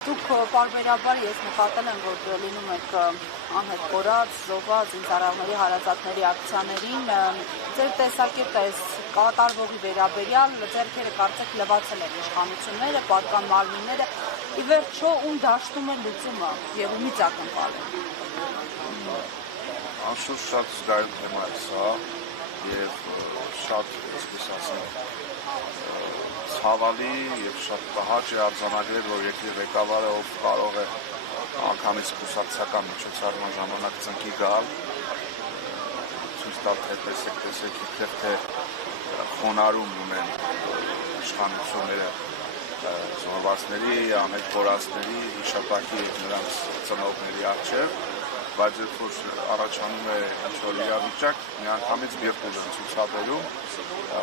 Դուք պարբերաբար ես նկատել եմ, որ լինում եք անհետ կորած, զոհված, ինձարավների հարազատների ակցիաներին, ձեր տեսակետը այս կատարվողի վերաբերյալ ձեռքերը կարծեք լվացել են իշխանությունները, պատկան մարմինները, ի վերջո ում դաշտում է լուծումը եւ ումից ակնկալել։ Անշուշտ շատ զգայուն թեմա է սա եւ շատ, այսպես ասենք, ցավալի եւ շատ տհաճ է արձանագրել, որ երկրի ղեկավարը, ով կարող է անգամից կուսակցական միջոցառման ժամանակ ծնկի գալ, ցույց տալ, թե տեսեք, իբրև թե խոնարհում ունեն իշխանությունները զոհվածների, անհետ կորածների, հիշատակի եւ նրանց ծնողների առջեւ, բայց երբ որ առաջանում է ինչ-որ իրավիճակ, միանգամից բիրտուժ են ցուցաբերում,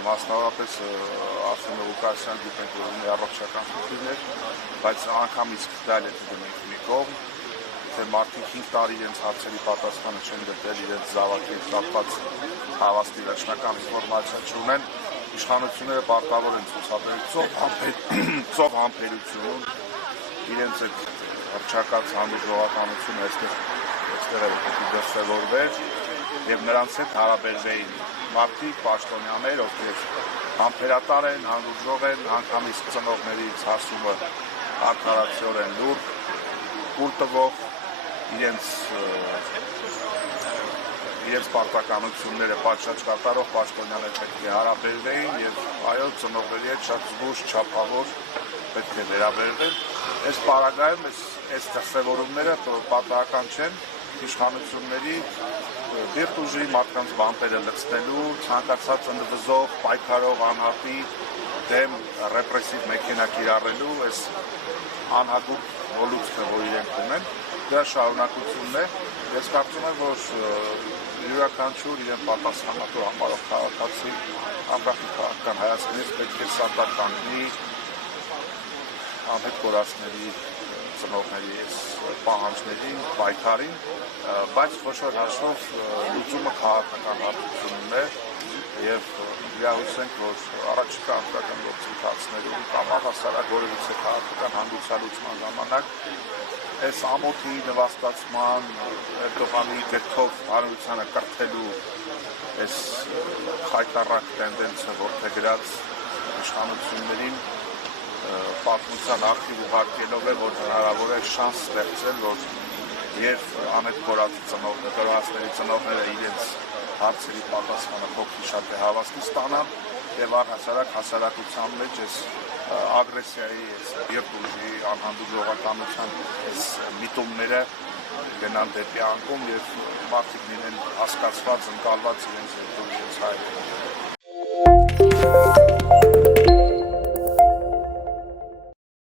մասնավորապես Արսեն Ղուկասյան գիտենք, որ ունի առողջական խնդիրներ, բայց անգամից դա էլ է դնում մի կողմ, թե մարդիկ 5 տարի իրենց հարցերի պատասխանը չեն գտել, իրենց զավակի հետ կապված հավաստի վերջնական ինֆորմացիա չունեն, իշխանությունները պարտավոր են ցուցաբերել ծով համբերություն, իրենց այդ հռչակած հանդուրժողականությունը այստեղ է դրսևորվել եւ նրանց հետ հարաբերվեին մարդիկ, պաշտոնյաներ, ովքեր համբերատար են, հանդուրժող են, անգամից ծնողներից հասումը արդարացիորեն լուրջ, կուլ տվող, իրենց պարտականությունները պատշաճ կատարող պաշտոնյաներ պետք է հարաբերվեին եւ այո, ծնողների հետ շատ զգուշ, չափավոր պետք է վերաբերվել։ Այս պարագայում այս դրսևորումները պատահական չեն, իշխանությունների բիրտուժի մարդկանց բանտերը լցնելու, ցանկացած ընդվզող, պայքարող անհատի դեմ ռեպրեսիվ մեքենա կիրառելու այս անհագուտ ոլուցքը, որ իրենք ունեն, դրա շարունակությունն է։ Ես կարծում եմ, որ յուրաքանչյուր իրեն պատասխանատու համարող քաղաքացի անկախ քաղաքական հայացքից պետք է սատար կանգնի անհետ կորածների ծնողների պահանջներին, պայքարին, բայց խոշոր հաշվով լուծումը քաղաքական հարթությունում է եւ հույս ենք, որ առաջիկա անձնական գործընթացներում կամ առհասարակ որևիցե քաղաքական հանդիսալուծման ժամանակ այս ամոթի նվաստացման, Էրդողանի գրքով հանրությանը կրթելու այս խայտառակ տենդենսը որդեգրած իշխանություններին պատմության արխիվ ուղարկելով է, որ հնարավոր է շանս ստեղծել, որ եւ անհետ կորածի ծնողների ծնողները իրենց հարցերի պատասխանը փոքր-շատ է հավաստի ստանան եւ առհասարակ հասարակության մեջ այս ագրեսիայի, այս բիրտուժի, անհանդուրժողականության այս միտումները գնան դեպի անկում եւ մարդիկ լինեն հասկացված, ընկալված իրենց հայրենիքով։